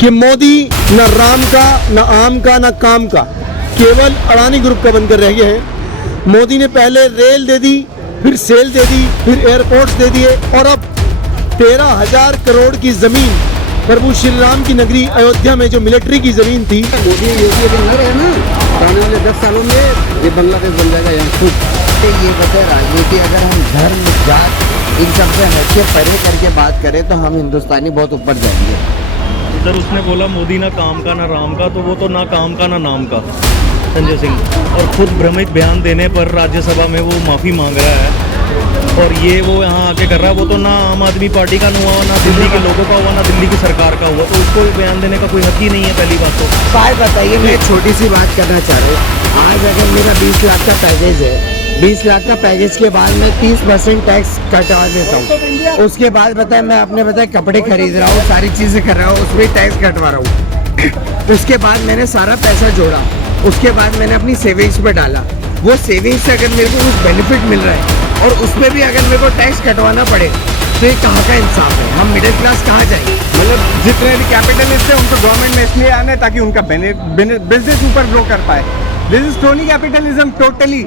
कि मोदी न राम का न आम का न काम का, केवल अडानी ग्रुप का बनकर रह गए हैं। मोदी ने पहले रेल दे दी, फिर सेल दे दी, फिर एयरपोर्ट्स दे दिए और अब 13,000 करोड़ की ज़मीन प्रभु श्री राम की नगरी अयोध्या में जो मिलिट्री की ज़मीन थी। मोदी योगी अगर नहीं रहे ना तो आने वाले 10 सालों में ये बांग्लादेश बन जाएगा यहाँ खुद। ये बताए राजनीति अगर हम धर्म जात इन सब से हटके परे करके बात करें तो हम हिंदुस्तानी बहुत ऊपर जाएंगे। सर उसने बोला मोदी ना काम का ना राम का, तो वो तो ना काम का ना नाम का संजय सिंह, और खुद भ्रमित बयान देने पर राज्यसभा में वो माफ़ी मांग रहा है। और ये वो यहाँ आके कर रहा है, वो तो ना आम आदमी पार्टी का हुआ, ना दिल्ली के लोगों का हुआ, ना दिल्ली की सरकार का हुआ, तो उसको बयान देने का कोई हक ही नहीं है। पहली बात तो बात बताइए, मैं छोटी सी बात करना चाह रहा हूँ। आज अगर मेरा 20 लाख का पैकेज है, 20 लाख का पैकेज के बाद मैं 30% टैक्स कटवा देता हूँ। उसके बाद बताए मैं अपने बताए कपड़े खरीद रहा हूँ, सारी चीज़ें कर रहा हूँ, उसमें टैक्स कटवा रहा हूँ। उसके बाद मैंने सारा पैसा जोड़ा, उसके बाद मैंने अपनी सेविंग्स पे डाला। वो सेविंग्स से अगर मेरे को कुछ बेनिफिट मिल रहा है और उसमें भी अगर मेरे को टैक्स कटवाना पड़े तो ये कहाँ का इंसाफ है? हम मिडिल क्लास कहाँ जाएंगे? मतलब जितने भी कैपिटलिस्ट है उनको गवर्नमेंट में इसलिए आना है ताकि उनका बिजनेस ऊपर ग्रो कर पाए। This is crony capitalism totally.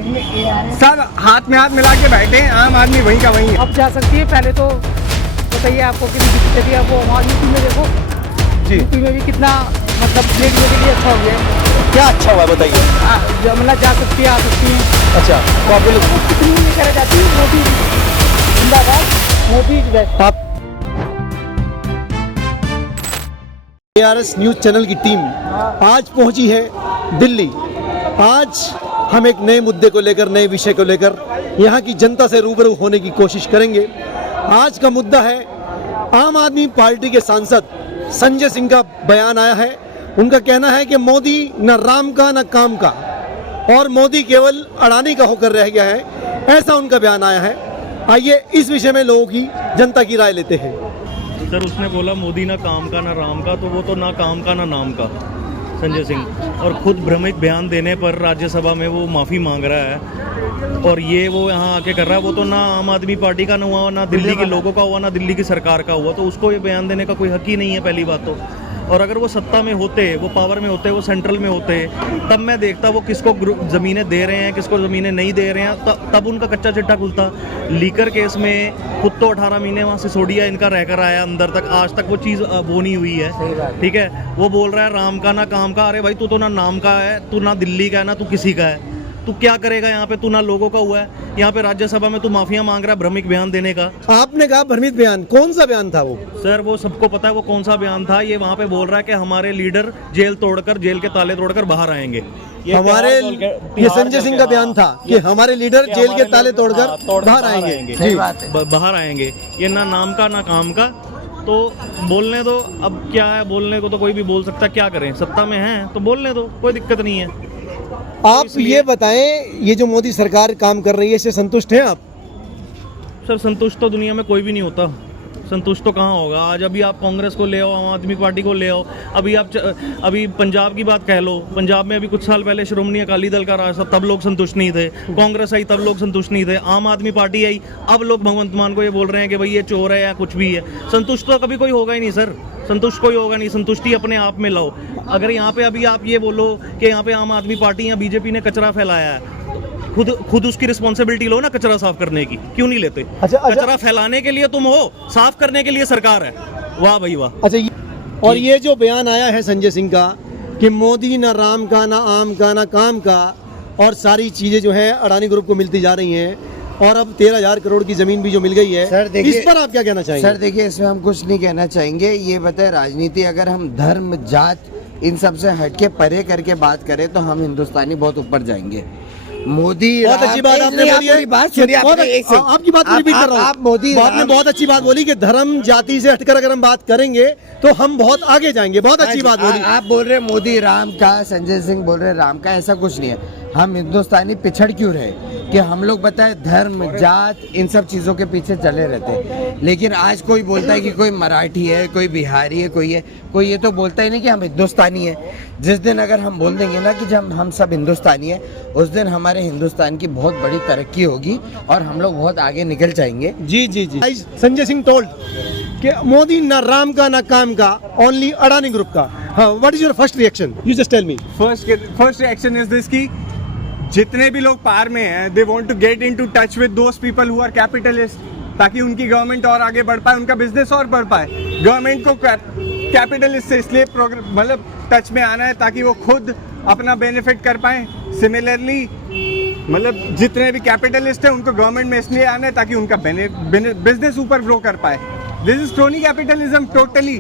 सब हाथ में हाथ मिला के बैठे हैं, आम आदमी वहीं का वहीं है। अब जा सकती है। पहले तो बताइए आपको कितनी दिक्कत है। अब वो हमारे यूपी में देखो, यूपी में भी कितना मतलब लेडीज़ों के लिए अच्छा हो गया है। क्या अच्छा हुआ बताइए? मतलब जा सकती है, आ सकती है। अच्छा, तो आप बोलो कितनी नहीं करा जाती है। मोदी जिंदाबाद, मोदी इज बेस्ट। आप ARS न्यूज़ चैनल की टीम आज पहुंची है दिल्ली। आज हम एक नए मुद्दे को लेकर, नए विषय को लेकर यहाँ की जनता से रूबरू होने की कोशिश करेंगे। आज का मुद्दा है आम आदमी पार्टी के सांसद संजय सिंह का बयान आया है। उनका कहना है कि मोदी न राम का न काम का और मोदी केवल अडानी का होकर रह गया है, ऐसा उनका बयान आया है। आइए इस विषय में लोगों की, जनता की राय लेते हैं। सर उसने बोला मोदी ना काम का ना राम का, तो वो तो ना काम का ना नाम का संजय सिंह, और खुद भ्रमित बयान देने पर राज्यसभा में वो माफ़ी मांग रहा है। और ये वो यहाँ आके कर रहा है, वो तो ना आम आदमी पार्टी का हुआ, ना दिल्ली के लोगों का हुआ, ना दिल्ली की सरकार का हुआ, तो उसको ये बयान देने का कोई हक ही नहीं है। पहली बात तो, और अगर वो सत्ता में होते, वो पावर में होते, वो सेंट्रल में होते, तब मैं देखता वो किसको ज़मीनें दे रहे हैं, किसको ज़मीनें नहीं दे रहे हैं, तब उनका कच्चा चिट्ठा खुलता। लीकर केस में खुद तो 18 महीने वहाँ सिसोदिया इनका रहकर आया अंदर तक, आज तक वो चीज़ वो नहीं हुई है। ठीक है, वो बोल रहा है राम का ना काम का। अरे भाई तू तो ना नाम का है, तू ना दिल्ली का है, ना तू किसी का है, तू क्या करेगा यहाँ पे? तू ना लोगों का हुआ है, यहाँ पे राज्यसभा में तू माफिया मांग रहा है भ्रमिक बयान देने का। आपने कहा भ्रमित बयान, कौन सा बयान था वो? सर वो सबको पता है वो कौन सा बयान था। ये वहाँ पे बोल रहा है कि हमारे लीडर जेल के ताले तोड़कर बाहर आएंगे। ये संजय सिंह का बयान था कि हमारे लीडर जेल के ताले तोड़कर बाहर आएंगे। सही बात है। बाहर आएंगे। ये ना नाम का ना काम का, तो बोलने दो। अब क्या है, बोलने को तो कोई भी बोल सकता है, क्या करें? सत्ता में है तो बोलने दो, कोई दिक्कत नहीं है। आप ये बताएं, ये जो मोदी सरकार काम कर रही है, इससे संतुष्ट हैं आप? सर संतुष्ट तो दुनिया में कोई भी नहीं होता। संतुष्ट तो कहाँ होगा? आज अभी आप कांग्रेस को ले आओ, आम आदमी पार्टी को ले आओ, अभी पंजाब की बात कह लो। पंजाब में अभी कुछ साल पहले श्रोमणी अकाली दल का राज था, तब लोग संतुष्ट नहीं थे। कांग्रेस आई तब लोग संतुष्ट नहीं थे। आम आदमी पार्टी आई, अब लोग भगवंत मान को ये बोल रहे हैं कि भाई ये चोर है या कुछ भी है। संतुष्ट तो कभी कोई होगा ही नहीं सर, संतुष्ट कोई होगा नहीं। संतुष्टि अपने आप में लाओ। अगर यहाँ पे अभी आप ये बोलो कि यहाँ पे आम आदमी पार्टी या बीजेपी ने कचरा फैलाया है, खुद उसकी रिस्पॉन्सिबिलिटी लो ना कचरा साफ करने की, क्यों नहीं लेते? अच्छा, कचरा फैलाने के लिए तुम हो, साफ करने के लिए सरकार है। वाह भाई वाह। अच्छा, और ये जो बयान आया है संजय सिंह का कि मोदी ना राम का ना आम का ना काम का, और सारी चीजें जो है अडानी ग्रुप को मिलती जा रही हैं, और अब 13,000 करोड़ की जमीन भी जो मिल गई है, सर देखिए, इस पर आप क्या कहना चाहेंगे? सर देखिए, इसमें हम कुछ नहीं कहना चाहेंगे। ये बताए राजनीति अगर हम धर्म जात इन सब से हटके परे करके बात करें तो हम हिंदुस्तानी बहुत ऊपर जाएंगे। मोदी बहुत अच्छी बात आपने बोली है। बात सुनिए, आपकी बात रिपीट कर रहा हूं। आप मोदी आपने बहुत अच्छी बात बोली कि धर्म जाति से हटकर अगर हम बात करेंगे तो हम बहुत आगे जाएंगे। बहुत अच्छी बात बोली। आप बोल रहे मोदी राम का, संजय सिंह बोल रहे राम का, ऐसा कुछ नहीं है। हम हिंदुस्तानी पिछड़ क्यों रहे कि हम लोग बताए धर्म जात इन सब चीज़ों के पीछे चले रहते हैं। लेकिन आज कोई बोलता है कि कोई मराठी है, कोई बिहारी है, कोई ये तो बोलता ही नहीं कि हम हिंदुस्तानी है। जिस दिन अगर हम बोल देंगे ना कि जब हम सब हिंदुस्तानी है, उस दिन हमारे हिंदुस्तान की बहुत बड़ी तरक्की होगी और हम लोग बहुत आगे निकल जाएंगे। जी जी जी। संजय सिंह टोल्ड कि मोदी ना राम का ना काम का, ओनली अडानी ग्रुप का. हाँ, what is your first reaction? You just tell me. First reaction is this कि जितने भी लोग पार में हैं, they want to get into touch with those people who are capitalist, ताकि उनकी गवर्नमेंट और आगे बढ़ पाए, उनका बिजनेस और बढ़ पाए. गवर्नमेंट को कैपिटलिस्ट से इसलिए मतलब टच में आना है ताकि वो खुद अपना बेनिफिट कर पाए. सिमिलरली मतलब जितने भी कैपिटलिस्ट हैं उनको गवर्नमेंट में इसलिए आना है ताकि उनका बिजनेस ऊपर ग्रो कर पाए. This is crony capitalism totally.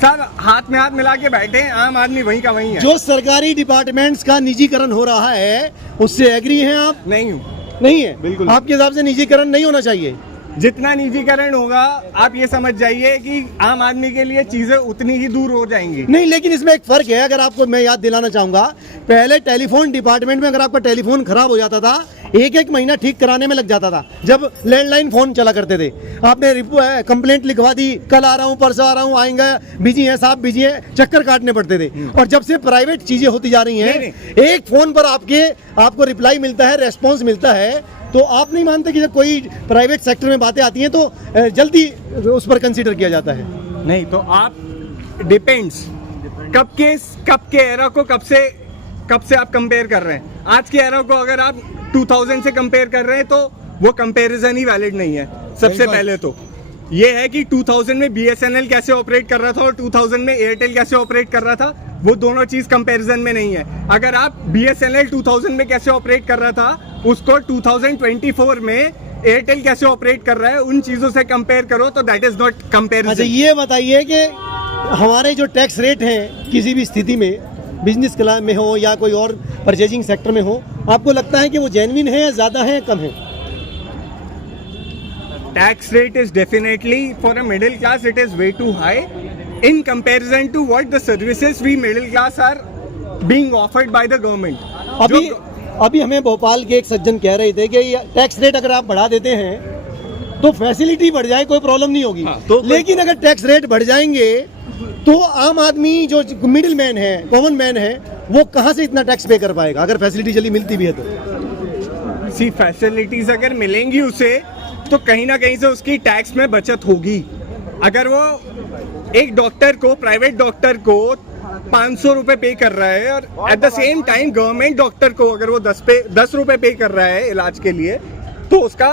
सब हाथ में हाथ मिला के बैठे हैं, आम आदमी वहीं का वहीं है. जो सरकारी डिपार्टमेंट्स का निजीकरण हो रहा है उससे एग्री हैं आप? नहीं हूँ. नहीं है, बिल्कुल. आपके हिसाब से निजीकरण नहीं होना चाहिए? जितना निजीकरण होगा आप ये समझ जाइए कि आम आदमी के लिए चीजें उतनी ही दूर हो जाएंगी. नहीं, लेकिन इसमें एक फर्क है. अगर आपको मैं याद दिलाना चाहूंगा, पहले टेलीफोन डिपार्टमेंट में अगर आपका टेलीफोन खराब हो जाता था, एक महीना ठीक कराने में लग जाता था, जब लैंडलाइन फोन चला करते थे. आपने कंप्लेंट लिखवा दी, कल आ रहा हूँ, परसों आ रहा हूँ, आएंगे, बिजी हैं साहब, बिजी हैं, चक्कर काटने पड़ते थे. और जब से प्राइवेट चीजें होती जा रही हैं, एक फोन पर आपको रिप्लाई मिलता है, रेस्पॉन्स मिलता है, तो आप नहीं मानते कि जब कोई प्राइवेट सेक्टर में बातें आती हैं तो जल्दी उस पर कंसीडर किया जाता है? नहीं, तो आप डिपेंड्स कब के एरा को कब से आप कंपेयर कर रहे हैं. आज के एरा को अगर आप 2000 से कंपेयर कर रहे हैं तो वो कंपैरिजन ही वैलिड नहीं है. सबसे पहले तो ये है कि 2000 में BSNL कैसे ऑपरेट कर रहा था और 2000 में एयरटेल कैसे ऑपरेट कर रहा था, वो दोनों चीज कंपैरिजन में नहीं है. अगर आप BSNL 2000 में कैसे ऑपरेट कर रहा था उसको 2024 में एयरटेल कैसे ऑपरेट कर रहा है, उन चीजों से कंपेयर करो तो दैट इज नॉट कंपैरिजन. अच्छा, ये बताइए कि हमारे जो टैक्स रेट हैं किसी भी स्थिति में, बिजनेस क्लास में हो या कोई और परचेजिंग सेक्टर में हो, आपको लगता है कि वो जेन्युइन है, ज़्यादा है, कम है? Tax rate is definitely for a middle class it is way too high in comparison to what the services we middle class are being offered by the government. अभी हमें भोपाल के एक सज्जन कह रहे थे कि टैक्स रेट अगर आप बढ़ा देते हैं तो फैसिलिटी बढ़ जाए, कोई प्रॉब्लम नहीं होगी. लेकिन अगर टैक्स रेट बढ़ जाएंगे तो आम आदमी जो मिडिल मैन है, कॉमन मैन है, वो कहाँ से इतना टैक्स पे कर पाएगा अगर फैसिलिटी चली मिलती भी है तो? सी फैसिलिटीज अगर मिलेंगी उसे तो कहीं ना कहीं से उसकी टैक्स में बचत होगी. अगर वो एक डॉक्टर को, प्राइवेट डॉक्टर को 500 रुपए पे कर रहा है और at the same time government doctor को अगर वो 10 रुपए पे कर रहा है इलाज के लिए, तो उसका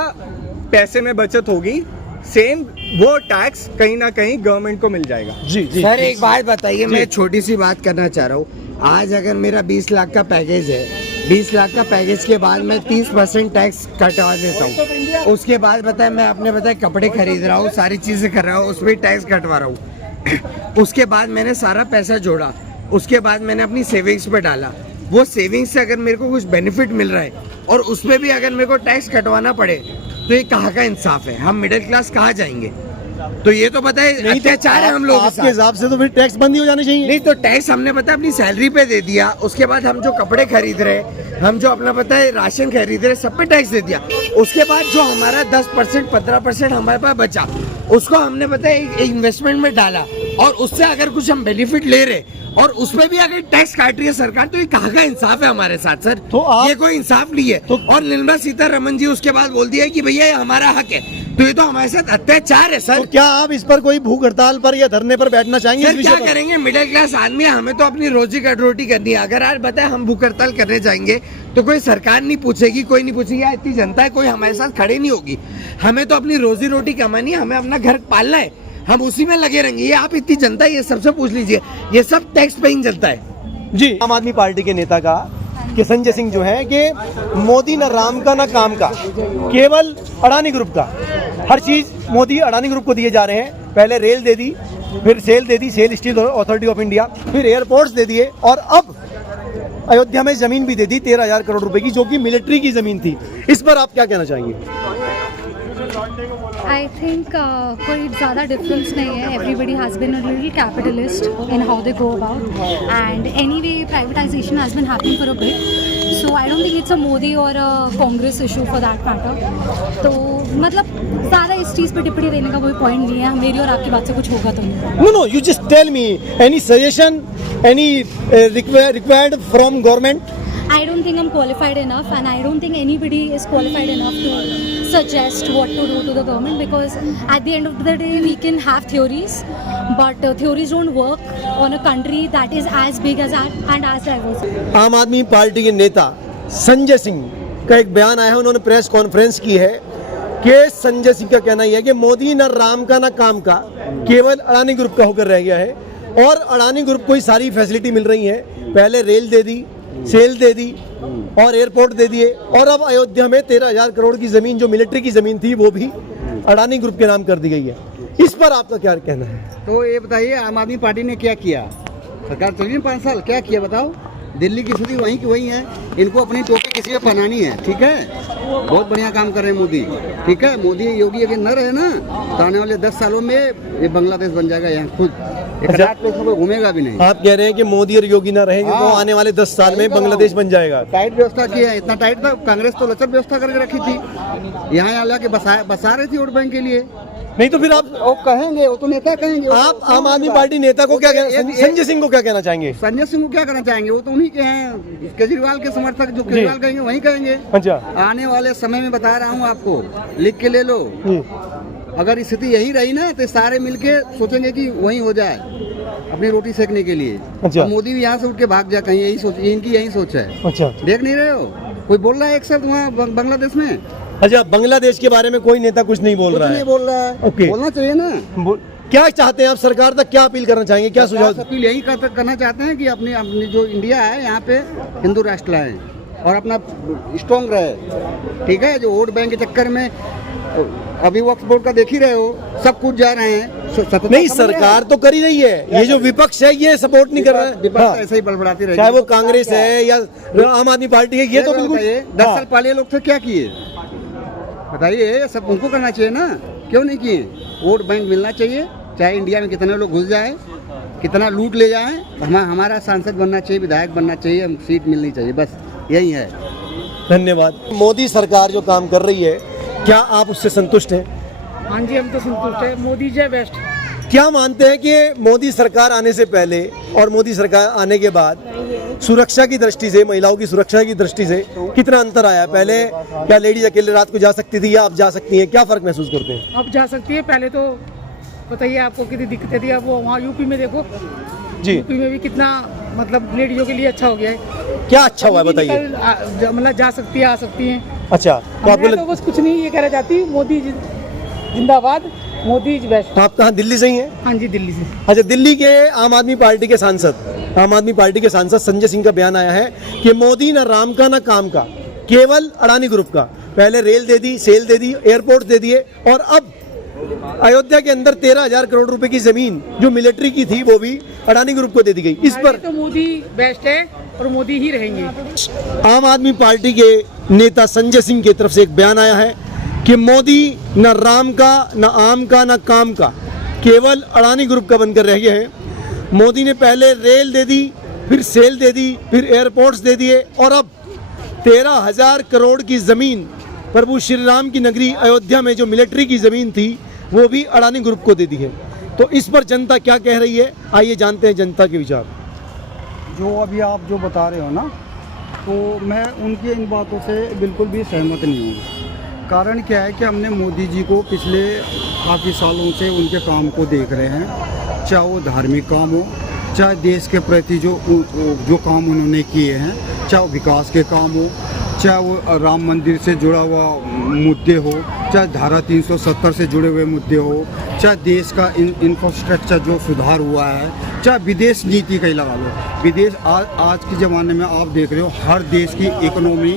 पैसे में बचत होगी. सेम वो टैक्स कहीं ना कहीं गवर्नमेंट को मिल जाएगा. जी सर एक बात बताइए, मैं छोटी सी बात करना चाह रहा हूँ. आज अगर मेरा 20 लाख का पैकेज है, 20 लाख का पैकेज के बाद मैं 30% टैक्स कटवा देता हूँ. उसके बाद बताए कपड़े खरीद रहा हूँ, सारी चीजें कर रहा हूँ, उसमें टैक्स कटवा रहा हूँ. उसके बाद मैंने सारा पैसा जोड़ा, उसके बाद मैंने अपनी सेविंग्स पे डाला. वो सेविंग्स से अगर मेरे को कुछ बेनिफिट मिल रहा है और उसमें भी अगर मेरे को टैक्स कटवाना पड़े तो ये कहाँ का इंसाफ है? हम मिडिल क्लास कहाँ जाएंगे? तो ये तो पता है अत्याचार है हम लोग. आपके हिसाब से तो फिर टैक्स बंद ही हो जाने चाहिए. नहीं तो टैक्स हमने पता अपनी सैलरी पे दे दिया, उसके बाद हम जो कपड़े खरीद रहे, हम जो अपना पता है राशन खरीद रहे, सब पे टैक्स दे दिया. उसके बाद जो हमारा 10% 15% हमारे पास बचा, उसको हमने पता है इन्वेस्टमेंट में डाला और उससे अगर कुछ हम बेनिफिट ले रहे और उसमें भी अगर टैक्स काट रही है सरकार, तो ये कहाँ का इंसाफ है हमारे साथ सर? तो ये कोई इंसाफ नहीं है. और निर्मला सीतारमण जी उसके बाद बोल दिया कि भैया ये हमारा हक है, तो ये तो हमारे साथ अत्याचार है सर. तो क्या आप इस पर कोई भूख हड़ताल पर या धरने पर बैठना चाहेंगे? सर क्या करेंगे, मिडिल क्लास आदमी है, हमें तो अपनी रोजी रोटी करनी है. अगर आज बताए हम भूख हड़ताल करने जाएंगे तो कोई सरकार नहीं पूछेगी, कोई नहीं पूछेगी, या इतनी जनता है कोई हमारे साथ खड़े नहीं होगी. हमें तो अपनी रोजी रोटी कमानी है, हमें अपना घर पालना है, हम उसी में लगे रहेंगे. ये आप इतनी जनता है, ये सबसे पूछ लीजिए, ये सब टैक्स पेइंग जनता है. जी, आम आदमी पार्टी के नेता का कि संजय सिंह जो है कि मोदी ना राम का ना काम का, केवल अडानी ग्रुप का. हर चीज मोदी अडानी ग्रुप को दिए जा रहे हैं. पहले रेल दे दी, फिर सेल दे दी, SAIL steel authority of India, फिर एयरपोर्ट्स दे दिए और अब अयोध्या में जमीन भी दे दी 13,000 करोड़ रुपए की, जो कि मिलिट्री की जमीन थी. इस पर आप क्या कहना चाहेंगे? आई थिंक कोई ज़्यादा डिफरेंस नहीं है. Everybody has been a little capitalist in how they go about, and anyway privatization has been happening for a bit. So I don't think it's a Modi और Congress issue for that matter. तो मतलब ज़्यादा इस चीज़ पर टिप्पणी देने का कोई पॉइंट नहीं है. मेरी और आपकी बात से कुछ होगा तो नहीं. No, you just tell me any suggestion, any required from government I don't think I'm qualified enough, and I don't think anybody is qualified enough to suggest what to do to the government, because at the end of the day we can have theories, but theories don't work on a country that is as big as and as diverse. आम आदमी party के नेता संजय सिंह का एक बयान आया है, उन्होंने प्रेस कॉन्फ्रेंस की है कि संजय सिंह का कहना यह है कि मोदी न राम का न काम का, केवल अडानी ग्रुप का होकर रह गया है और अडानी ग्रुप को ही सारी फैसिलिटी मिल रही है। पहले रेल दे दी, सेल दे दी और एयरपोर्ट दे दिए, और अब अयोध्या में 13,000 करोड़ की जमीन जो मिलिट्री की जमीन थी वो भी अडानी ग्रुप के नाम कर दी गई है। इस पर आपका क्या कहना है? तो ये बताइए आम आदमी पार्टी ने क्या किया? सरकार चली ना 5 साल, क्या किया बताओ? दिल्ली की स्थिति वहीं की वहीं है, इनको अपनी टोपी किसी पे पहनानी है, ठीक है? बहुत बढ़िया काम कर रहे हैं मोदी, ठीक है? मोदी योगी अगर न रहे ना तो आने वाले 10 सालों में ये बांग्लादेश बन जाएगा यहाँ खुद, एक रात पे इसमें घूमेगा भी नहीं। आप कह रहे हैं कि मोदी और योगी ना रहेंगे तो आने वाले 10 साल में बांग्लादेश बन जाएगा। टाइट व्यवस्था की है, इतना टाइट था, कांग्रेस तो लचर व्यवस्था करके रखी थी, यहाँ ला के बसा रही थी वोट बैंक के लिए। नहीं तो फिर आप वो कहेंगे, वो तो नेता कहेंगे। आप आम आदमी पार्टी नेता को क्या कहना, संजय सिंह को क्या कहना चाहेंगे? संजय सिंह को क्या करना चाहेंगे? वो तो उन्हीं के हैं, केजरीवाल के समर्थक, जो केजरीवाल कहेंगे वही कहेंगे। अच्छा, आने वाले समय में बता रहा हूँ आपको, लिख के ले लो। अगर स्थिति यही रही ना तो सारे मिलके सोचेंगे कि वही हो जाए अपनी रोटी सेकने के लिए। अच्छा। और मोदी भी यहाँ से उठ के भाग जाए कहीं, यही सोच, इनकी यही सोच है। अच्छा, देख नहीं रहे हो कोई बोल रहा है एक शब्द वहाँ बांग्लादेश में? अच्छा, बांग्लादेश के बारे में कोई नेता कुछ नहीं बोल कुछ रहा नहीं है। बोल रहा है। ओके। बोलना चाहिए ना। क्या चाहते हैं आप? सरकार तक क्या अपील करना चाहेंगे, क्या सुझाव? अपील यही करना चाहते हैं कि अपनी जो इंडिया है यहाँ पे हिंदू राष्ट्र लाएं और अपना स्ट्रॉन्ग रहे, ठीक है? जो वोट बैंक के चक्कर में अभी वक्फ बोर्ड का देख ही रहे हो, सब कुछ जा रहे हैं। नहीं, सरकार तो कर ही रही है, ये जो विपक्ष है ये सपोर्ट नहीं कर रहा है। विपक्ष हाँ। ऐसे ही बड़बड़ाती रहेगी, चाहे वो कांग्रेस है या आम आदमी पार्टी है, ये तो बिल्कुल। 10 साल पहले लोग थे, क्या किए बताइए? सब उनको करना चाहिए ना, क्यों नहीं किए? वोट बैंक मिलना चाहिए, चाहे इंडिया में कितने लोग घुस जाए, कितना लूट ले जाए, हमारा सांसद बनना चाहिए, विधायक बनना चाहिए, हम सीट मिलनी चाहिए, बस यही है। धन्यवाद। मोदी सरकार जो काम कर रही है, क्या आप उससे संतुष्ट हैं? हाँ जी, हम तो संतुष्ट है। मोदी जय बेस्ट। क्या मानते हैं कि मोदी सरकार आने से पहले और मोदी सरकार आने के बाद सुरक्षा की दृष्टि से, महिलाओं की सुरक्षा की दृष्टि से कितना अंतर आया? पहले क्या लेडीज अकेले रात को जा सकती थी या अब जा सकती हैं? क्या फर्क महसूस करते हैं? अब जा सकती है, पहले तो बताइए आपको कितनी दिक्कतें थी। अब वो वहाँ यूपी में देखो जी, यूपी में भी कितना मतलब लेडीजों के लिए अच्छा हो गया है। क्या अच्छा हुआ है बताइए? मतलब जा सकती है, आ सकती हैं। अच्छा, तो आपको मैं तो बस कुछ नहीं ये कहना चाहती, मोदी जिंदाबाद, मोदी इज बेस्ट। आप कहाँ, दिल्ली से ही हैं? हाँ जी, दिल्ली से। अच्छा, दिल्ली के आम आदमी पार्टी के सांसद संजय सिंह का बयान आया है कि मोदी न राम का न काम का, केवल अडानी ग्रुप का। पहले रेल दे दी, सेल दे दी, एयरपोर्ट दे दिए, और अब अयोध्या के अंदर 13,000 करोड़ रुपए की जमीन जो मिलिट्री की थी वो भी अडानी ग्रुप को दे दी गई। इस पर तो मोदी बेस्ट है और मोदी ही रहेंगे। आम आदमी पार्टी के नेता संजय सिंह की तरफ से एक बयान आया है कि मोदी न राम का, न आम का, न काम का, केवल अडानी ग्रुप का बनकर रह गए हैं। मोदी ने पहले रेल दे दी, फिर सेल दे दी, फिर एयरपोर्ट्स दे दिए, और अब 13,000 करोड़ की जमीन प्रभु श्री राम की नगरी अयोध्या में जो मिलिट्री की जमीन थी वो भी अडानी ग्रुप को दे दी है। तो इस पर जनता क्या कह रही है, आइए जानते हैं जनता के विचार। जो अभी आप जो बता रहे हो ना, तो मैं उनकी इन बातों से बिल्कुल भी सहमत नहीं हूँ। कारण क्या है कि हमने मोदी जी को पिछले काफ़ी सालों से उनके काम को देख रहे हैं, चाहे वो धार्मिक काम हो, चाहे देश के प्रति जो काम उन्होंने किए हैं, चाहे वो विकास के काम हो, चाहे वो राम मंदिर से जुड़ा हुआ मुद्दे हो, चाहे धारा 370 से जुड़े हुए मुद्दे हो, चाहे देश का इंफ्रास्ट्रक्चर जो सुधार हुआ है, चाहे विदेश नीति का ही लगा लो। विदेश आज के ज़माने में आप देख रहे हो हर देश की इकोनॉमी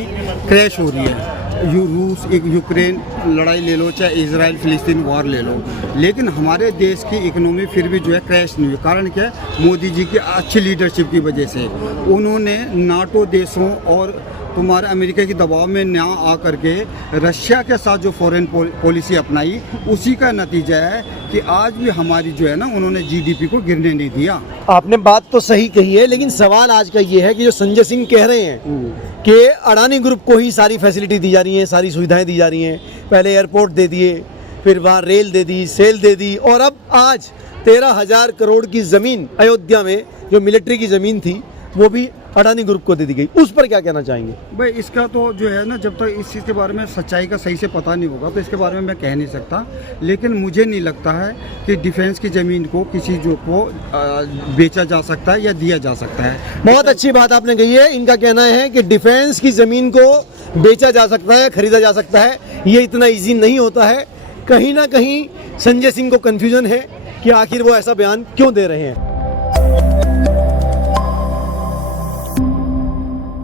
क्रैश हो रही है। रूस, यूक्रेन लड़ाई ले लो, चाहे इजराइल फिलिस्तीन वॉर ले लो, लेकिन हमारे देश की इकोनॉमी फिर भी जो है क्रैश नहीं हुई। कारण क्या है? मोदी जी की अच्छी लीडरशिप की वजह से। उन्होंने नाटो देशों और तुम्हारे अमेरिका के दबाव में ना आकर के रशिया के साथ जो फॉरेन पॉलिसी अपनाई, उसी का नतीजा है कि आज भी हमारी जो है ना, उन्होंने जीडीपी को गिरने नहीं दिया। आपने बात तो सही कही है, लेकिन सवाल आज का ये है कि जो संजय सिंह कह रहे हैं कि अडानी ग्रुप को ही सारी फैसिलिटी दी जा रही है, सारी सुविधाएं दी जा रही हैं, पहले एयरपोर्ट दे दिए, फिर वहाँ रेल दे दी, सेल दे दी, और अब आज 13,000 करोड़ की ज़मीन अयोध्या में जो मिलिट्री की ज़मीन थी वो भी अडानी ग्रुप को दे दी गई, उस पर क्या कहना चाहेंगे? भाई इसका तो जो है ना, जब तक इस चीज़ के बारे में सच्चाई का सही से पता नहीं होगा तो इसके बारे में मैं कह नहीं सकता। लेकिन मुझे नहीं लगता है कि डिफेंस की ज़मीन को किसी जो को बेचा जा सकता है या दिया जा सकता है। बहुत अच्छी बात आपने कही है। इनका कहना है कि डिफेंस की ज़मीन को बेचा जा सकता है, खरीदा जा सकता है, ये इतना इजी नहीं होता है। कहीं ना कहीं संजय सिंह को कन्फ्यूजन है कि आखिर वो ऐसा बयान क्यों दे रहे हैं।